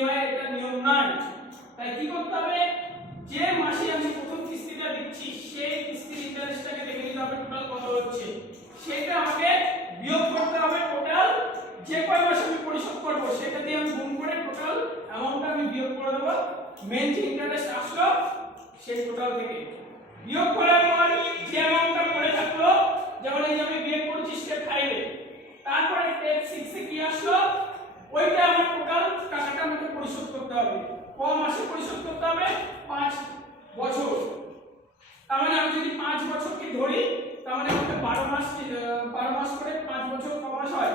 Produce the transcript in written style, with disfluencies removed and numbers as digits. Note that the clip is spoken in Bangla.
ইএমআই এটা নিয়ম নয়। তাই কি করতে হবে, যে মাসে আমি প্রথম কিস্তিটা দিচ্ছি সেই কিস্তির ইন্টারেস্টটাকে দেখে নিতে হবে টোটাল কত হচ্ছে, সেটা আমাকে বিয়োগ করতে হবে টোটাল যে কয় মাসে আমি পরিশোধ করব সেটা দিয়ে আমি গুণ করে টোটাল অ্যামাউন্টটা আমি বিয়োগ করে দেব মেইন যে ইন্টারেস্ট আসলো সেই টোটাল থেকে। বিয়োগ করার পর যে অ্যামাউন্টটা পড়ে থাকলো, যেমন এই যে আমি বিয়োগ করছি স্টেপ 5 এ, তারপরে স্টেপ 6 এ কি আসলো ওইটা আমার টোটাল টাকাটা আমাকে পরিশোধ করতে হবে। কয় মাসে পরিশোধ করতে হবে, 5 বছর। তার মানে আমি যদি 5 বছরকে ধরি তার মানে আমাকে 12 মাস করে 5 বছর ক মাস হয়